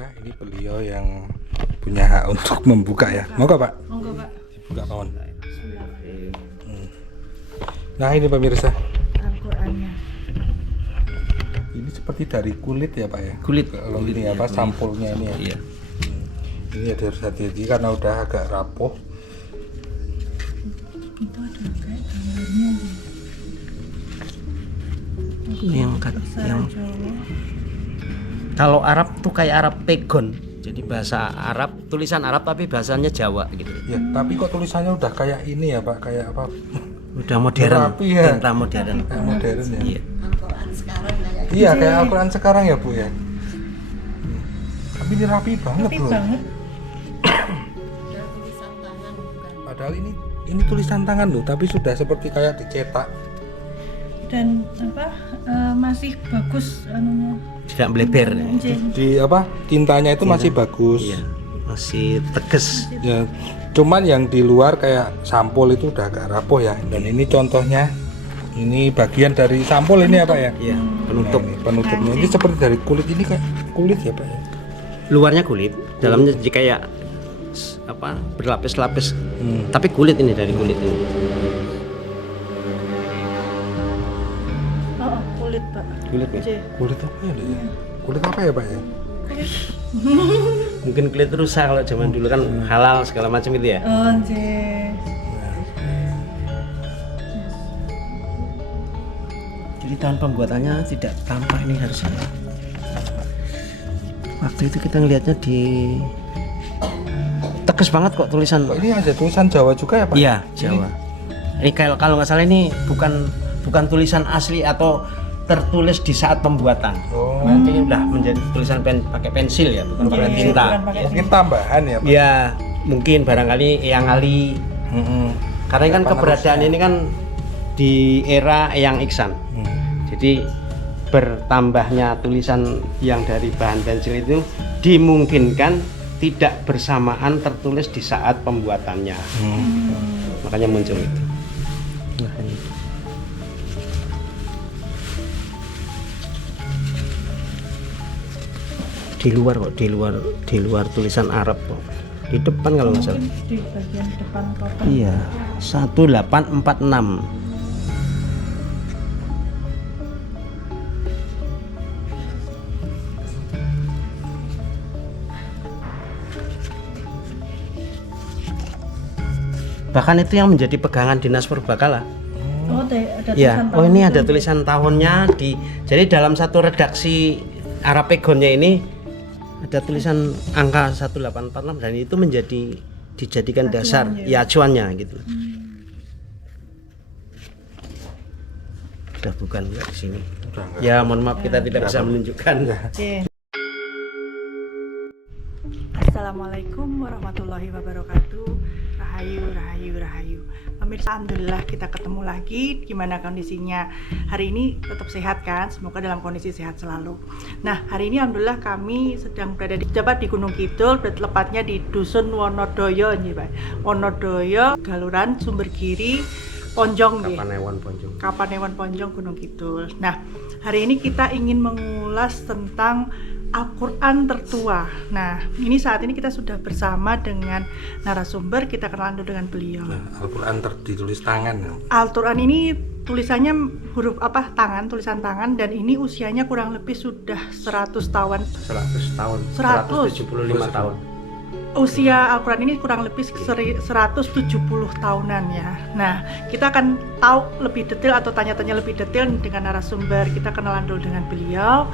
pemirsa, ini beliau yang punya hak untuk membuka ya. Monggo Pak. Monggo Pak. Dibuka Pak. Nah ini pemirsa, Al-Qur'annya. ini seperti dari kulit ya Pak ya. Kulit. Kalau Kulit, ini ya, apa kulit. sampulnya ini ya. Iya. Ini ada harus hati-hati karena udah agak rapuh. Itu ada kayak gambarnya. Ini yang Bahasa Jawa. kalau Arab tuh kayak Arab Pegon. Jadi bahasa Arab, tulisan Arab tapi bahasanya Jawa gitu. Ya, tapi kok tulisannya udah kayak ini ya Pak, kayak apa? Udah modern, Rapi ya. tinta modern. Kayak modern ya. Iya. Iya, kayak Al-Quran sekarang ya Bu ya. Tapi ini rapi banget Rapi loh. banget. Padahal ini tulisan tangan loh, tapi sudah seperti kayak dicetak. Dan apa masih bagus anunya. Tidak melebar. Di apa? Tintanya itu masih bagus. Iya. Masih tegas. Ya, cuman yang di luar kayak sampul itu udah agak rapuh ya. Dan ini contohnya, ini bagian dari sampul ini apa ya? Iya, penutup. Nah, ini penutupnya ini seperti dari kulit, ini kayak kulit ya Pak ya. Luarnya kulit, dalamnya jadi kayak apa? Berlapis-lapis. Tapi kulit ini dari kulit ini. Oh, kulit Pak. Kulit ya? C. Kulit apa ya? Dek, ya? Kulit apa ya Pak ya? Mungkin kulit rusa kalau zaman dulu kan halal segala macam itu ya. Oh, C. Jadi tahun pembuatannya tidak tampak ini harusnya. Waktu itu kita ngelihatnya di tegas banget kok tulisan. Kok ini ada tulisan Jawa juga ya Pak? Iya, Jawa. Ini kalau nggak salah ini bukan tulisan asli atau tertulis di saat pembuatan. Oh, Nanti udah menjadi tulisan pakai pensil ya, bukan pakai tinta. Bukan pakai mungkin tambahan ya Pak? Iya, mungkin barangkali Eyang Ali. Karena kan keberadaan ini kan di era Eyang Iksan. Jadi bertambahnya tulisan yang dari bahan pensil itu dimungkinkan tidak bersamaan tertulis di saat pembuatannya. Makanya muncul itu. Nah, ini. Di luar tulisan Arab kok. Di depan kalau nggak salah. Mungkin di bagian depan kotak. Iya, 1846. Bahkan itu yang menjadi pegangan Dinas Purbakala. Oh, ada Ya, tulisan oh ini tahun ada itu. tulisan tahunnya jadi dalam satu redaksi Arab Pegonnya ini ada tulisan angka 1846 dan itu dijadikan dasar ya acuannya gitu. Udah bukan enggak di sini. Ya, mohon maaf kita tidak bisa menunjukkan. C. Assalamualaikum warahmatullahi wabarakatuh. Rahayu, rahayu, rahayu. Pemirsa, alhamdulillah kita ketemu lagi. Gimana kondisinya? Hari ini tetap sehat kan? Semoga dalam kondisi sehat selalu. Nah, hari ini alhamdulillah kami sedang berada di Gunung Kidul, tepatnya di Dusun Wonodoyo nih, Pak. Wonodoyo, Galuran, Sumbergiri, Ponjong nggih. Kapanewon Ponjong, Gunung Kidul. Nah, hari ini kita ingin mengulas tentang Al-Quran tertua. Nah, ini saat ini kita sudah bersama dengan narasumber. Kita kenalan dulu dengan beliau. Nah, Al-Quran ditulis tangan ya. Al-Quran ini tulisannya huruf apa? Tangan, tulisan tangan, dan ini usianya kurang lebih sudah 100 tahun. 100 tahun. 100. 175 tahun. Usia Al-Quran ini kurang lebih 170 tahunan ya. Nah, kita akan tahu lebih detail atau tanya-tanya lebih detail dengan narasumber. Kita kenalan dulu dengan beliau.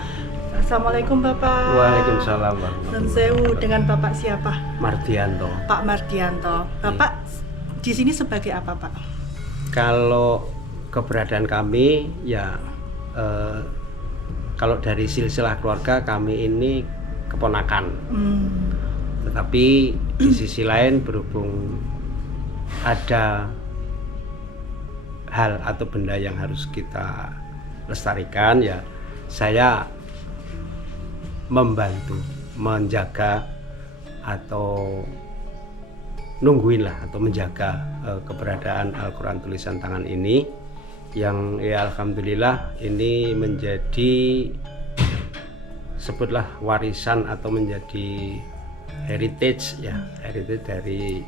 Assalamualaikum Bapak. Waalaikumsalam Dan sewu, dengan Bapak siapa? Mardianto. Pak Mardianto. Bapak di sini sebagai apa, Pak? Kalau keberadaan kami ya kalau dari silsilah keluarga kami ini keponakan. Tetapi di sisi lain berhubung ada hal atau benda yang harus kita lestarikan, ya saya membantu menjaga atau nungguin lah atau menjaga keberadaan Al-Quran tulisan tangan ini yang ya alhamdulillah ini menjadi sebutlah warisan atau menjadi heritage dari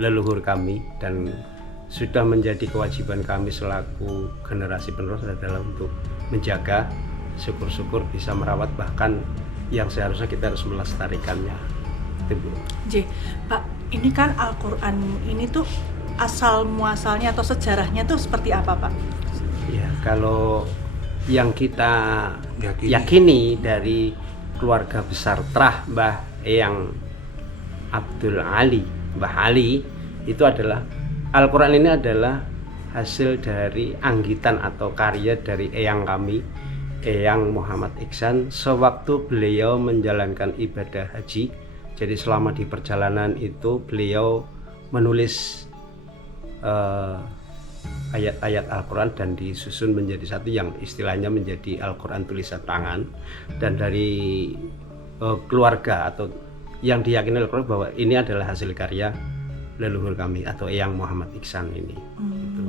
leluhur kami, dan sudah menjadi kewajiban kami selaku generasi penerus adalah untuk menjaga, syukur-syukur bisa merawat, bahkan yang seharusnya kita harus melestarikannya. Itu, Bu. Pak, ini kan Al-Quran ini tuh asal muasalnya atau sejarahnya tuh seperti apa, Pak? Ya, kalau yang kita yakini dari keluarga besar Trah Mbah Eyang Abdul Ali, Mbah Ali, itu adalah Al-Quran ini adalah hasil dari anggitan atau karya dari eyang kami, Eyang Muhammad Iksan, sewaktu beliau menjalankan ibadah haji. Jadi selama di perjalanan itu beliau menulis ayat-ayat Al-Quran dan disusun menjadi satu yang istilahnya menjadi Al-Quran tulisan tangan. Dan dari keluarga atau yang diyakini Al-Quran bahwa ini adalah hasil karya leluhur kami atau Eyang Muhammad Iksan ini. Gitu.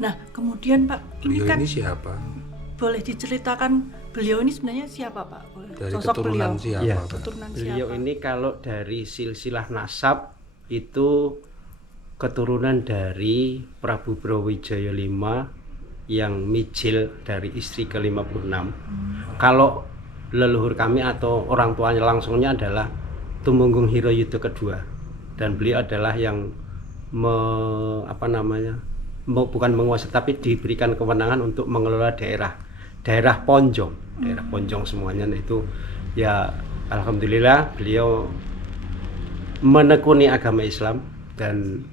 Nah, kemudian Pak, ini Beliau kan ini siapa? boleh diceritakan beliau ini sebenarnya siapa, Pak? Dari Sosok keturunan beliau. siapa? Ya, Pak? Keturunan beliau siapa? ini kalau dari silsilah nasab itu keturunan dari Prabu Brawijaya V yang mijil dari istri ke-56. Kalau leluhur kami atau orang tuanya langsungnya adalah Tumenggung Hirayuda kedua, dan beliau adalah yang bukan menguasai tapi diberikan kewenangan untuk mengelola daerah Ponjong, daerah Ponjong semuanya. Nah, itu ya alhamdulillah beliau menekuni agama Islam dan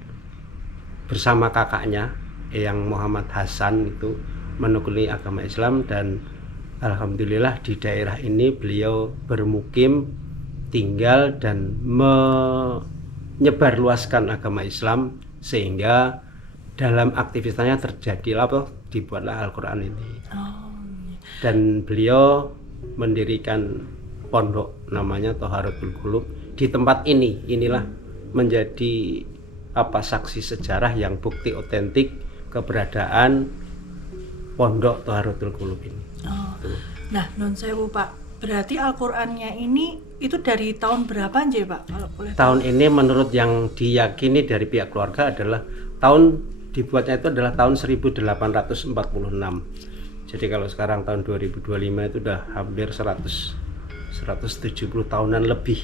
bersama kakaknya Eyang Muhammad Hasan itu menekuni agama Islam, dan alhamdulillah di daerah ini beliau bermukim, tinggal dan menyebarluaskan agama Islam, sehingga dalam aktivitasnya dibuatlah Al-Quran ini. Dan beliau mendirikan pondok namanya Thaharatul Qulub di tempat ini. Inilah menjadi saksi sejarah yang bukti otentik keberadaan pondok Thaharatul Qulub ini. Nah, non sewu Pak, berarti Al-Qur'annya ini itu dari tahun berapa aja Pak? Kalau boleh tahun ini menurut yang diyakini dari pihak keluarga adalah dibuatnya itu adalah tahun 1846. Jadi kalau sekarang tahun 2025 itu udah hampir 170 tahunan lebih.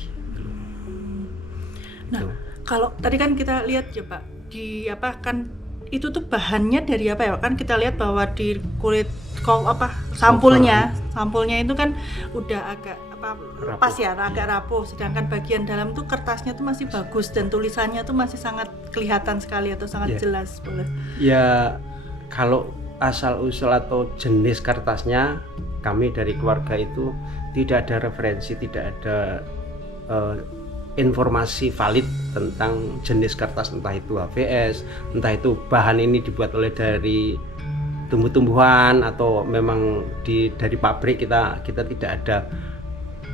Nah, kalau tadi kan kita lihat ya Pak, itu tuh bahannya dari apa ya Pak? Kan kita lihat bahwa di kulit sampulnya itu kan udah agak lepas ya, agak rapuh, sedangkan bagian dalam tuh kertasnya tuh masih bagus dan tulisannya tuh masih sangat kelihatan sekali atau sangat jelas. Boleh ya, kalau asal-usul atau jenis kertasnya kami dari keluarga itu tidak ada referensi, tidak ada informasi valid tentang jenis kertas, entah itu HVS, entah itu bahan ini dibuat dari tumbuh-tumbuhan atau memang dari pabrik. Kita tidak ada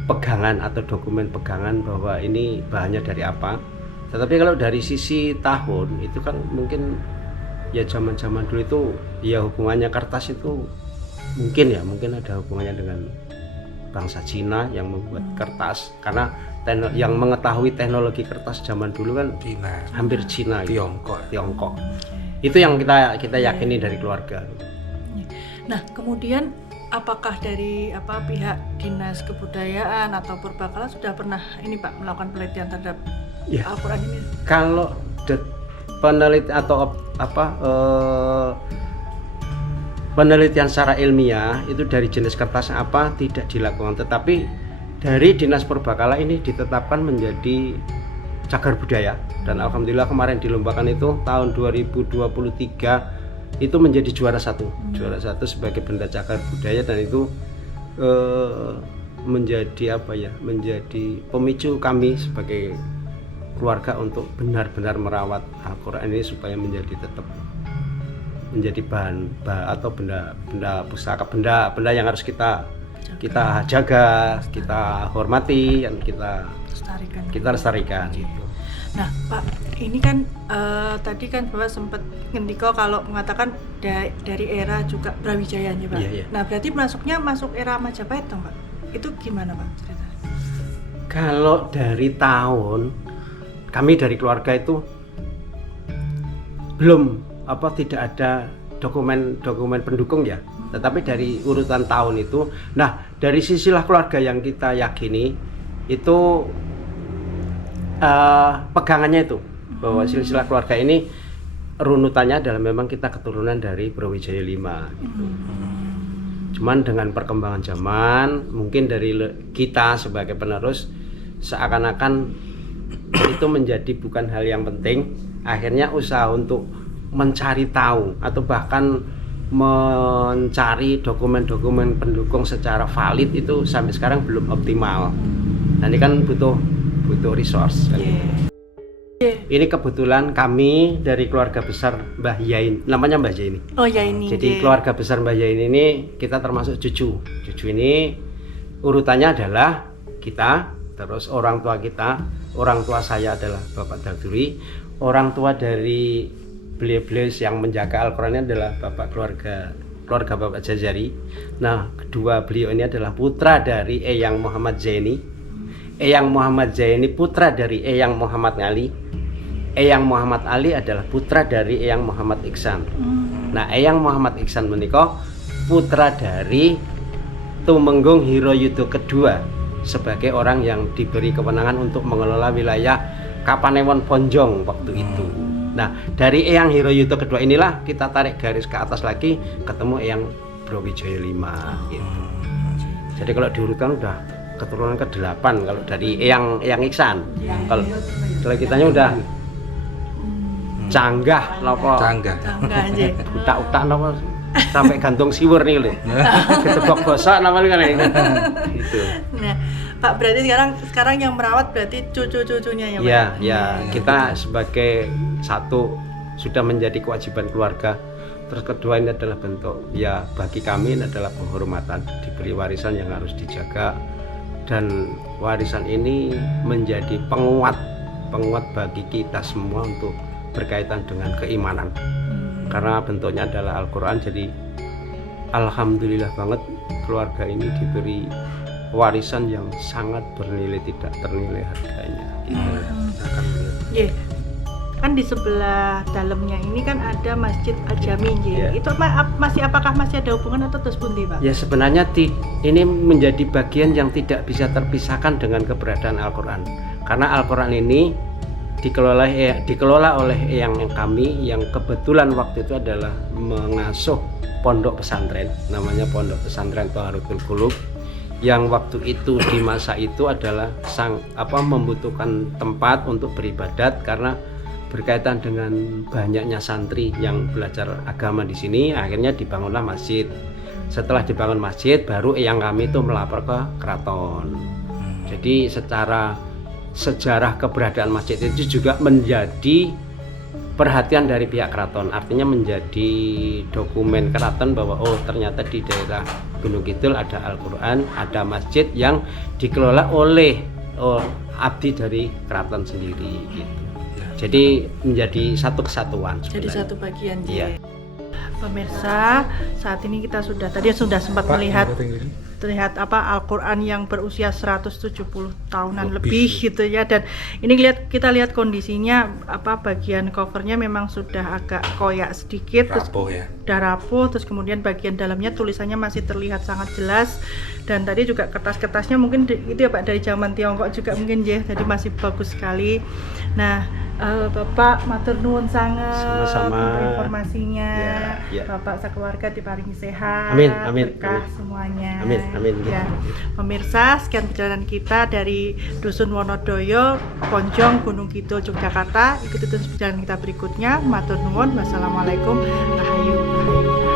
pegangan atau dokumen pegangan bahwa ini bahannya dari apa. Tetapi kalau dari sisi tahun itu kan mungkin ya zaman-zaman dulu itu ya hubungannya kertas itu mungkin ada hubungannya dengan bangsa Cina yang membuat kertas, karena yang mengetahui teknologi kertas zaman dulu kan Cina, hampir Cina, Tiongkok. Itu yang kita yakini dari keluarga. Nah, kemudian apakah dari pihak dinas kebudayaan atau purbakala sudah pernah ini Pak melakukan penelitian terhadap Al-Quran ini? Kalau penelitian atau penelitian secara ilmiah itu dari jenis kertas apa tidak dilakukan, tetapi dari dinas purbakala ini ditetapkan menjadi cagar budaya, dan alhamdulillah kemarin dilombakan itu tahun 2023 itu menjadi juara satu sebagai benda cagar budaya, dan itu menjadi menjadi pemicu kami sebagai keluarga untuk benar-benar merawat Al-Quran ini supaya tetap menjadi bahan atau benda pusaka, benda yang harus kita jaga, kita hormati, dan kita lestarikan. Gitu. Nah Pak, ini kan tadi kan Bapak sempat ngendiko kalau mengatakan dari era juga Brawijaya nih Pak. Iya. Nah berarti masuk era Majapahit dong Pak? Itu gimana Pak ceritanya? Kalau dari tahun, kami dari keluarga itu belum tidak ada dokumen pendukung ya. Tetapi dari urutan tahun itu, nah dari sisilah keluarga yang kita yakini itu pegangannya itu bahwa silsilah keluarga ini runutannya adalah memang kita keturunan dari Brawijaya V gitu. Cuman dengan perkembangan zaman, mungkin dari kita sebagai penerus seakan-akan itu menjadi bukan hal yang penting. Akhirnya usaha untuk mencari tahu atau bahkan mencari dokumen-dokumen pendukung secara valid itu sampai sekarang belum optimal. Dan ini kan butuh resource kan. Ini kebetulan kami dari keluarga besar Mbah Yain, namanya Mbah Yain. Oh ya ini. Jadi keluarga besar Mbah Yain ini kita termasuk cucu. Cucu ini urutannya adalah kita, terus orang tua kita, orang tua saya adalah Bapak Dalduri, orang tua dari beliau-beliau yang menjaga Al-Quran ini adalah Bapak keluarga Bapak Jazari. Nah, kedua beliau ini adalah putra dari Eyang Muhammad Zaini. Eyang Muhammad Zaini putra dari Eyang Muhammad Ali. Eyang Muhammad Ali adalah putra dari Eyang Muhammad Iksan. Nah, Eyang Muhammad Iksan menika putra dari Tumenggung Hiroyudo kedua sebagai orang yang diberi kewenangan untuk mengelola wilayah Kapanewon Ponjong waktu itu. Nah, dari Eyang Hiroyudo kedua inilah kita tarik garis ke atas lagi ketemu Eyang Brawijaya V gitu. Jadi kalau diurutkan udah keturunan ke-8 kalau dari Eyang Iksan. Kalau kitanya udah canggah napa? Canggah aja. Utak-utak napa sampai gantung siwur nih lho. Ketebak bosak namanya kan gitu. Nah, Pak berarti sekarang yang merawat berarti cucu-cucunya ya Pak? Ya, kita sebagai satu sudah menjadi kewajiban keluarga. Terus kedua ini adalah bentuk ya bagi kami ini adalah penghormatan, diberi warisan yang harus dijaga dan warisan ini menjadi penguat bagi kita semua untuk berkaitan dengan keimanan. Karena bentuknya adalah Al-Quran, jadi alhamdulillah banget keluarga ini diberi warisan yang sangat bernilai tidak ternilai harganya gitu. Yeah. Kan di sebelah dalamnya ini kan ada Masjid Al-Jami. Yeah. Itu apakah masih ada hubungan atau terus pundi Pak? Ya sebenarnya ini menjadi bagian yang tidak bisa terpisahkan dengan keberadaan Al-Quran. Karena Al-Quran ini dikelola oleh yang kami yang kebetulan waktu itu adalah mengasuh pondok pesantren, namanya Pondok Pesantren Thaharutul Qulub, yang waktu itu di masa itu adalah membutuhkan tempat untuk beribadat karena berkaitan dengan banyaknya santri yang belajar agama di sini. Akhirnya dibangunlah masjid. Setelah dibangun masjid, baru yang kami itu melapor ke keraton. Jadi secara sejarah keberadaan masjid itu juga menjadi perhatian dari pihak keraton, artinya menjadi dokumen keraton bahwa oh ternyata di daerah Gunung Kidul ada Al-Quran, ada masjid yang dikelola oleh abdi dari keraton sendiri gitu. Jadi menjadi satu kesatuan sebenarnya. Jadi satu bagian. Iya. Pemirsa, saat ini kita tadi sudah sempat melihat Al-Quran yang berusia 170 tahunan lebih gitu ya. Dan ini kita lihat kondisinya bagian covernya memang sudah agak koyak sedikit, rapuh ya. Udah rapuh, terus kemudian bagian dalamnya tulisannya masih terlihat sangat jelas. Dan tadi juga kertas-kertasnya mungkin itu ya Pak dari zaman Tiongkok juga mungkin ya, jadi masih bagus sekali. Nah, Bapak matur nuwun sangat untuk informasinya. Ya. Bapak sekeluarga diparingi sehat, berkah semuanya. Amin. Ya. Pemirsa, sekian perjalanan kita dari Dusun Wonodoyo, Ponjong, Gunung Kidul, Yogyakarta. Ikuti terus perjalanan kita berikutnya. Matur nuwun. Wassalamualaikum. Rahayu.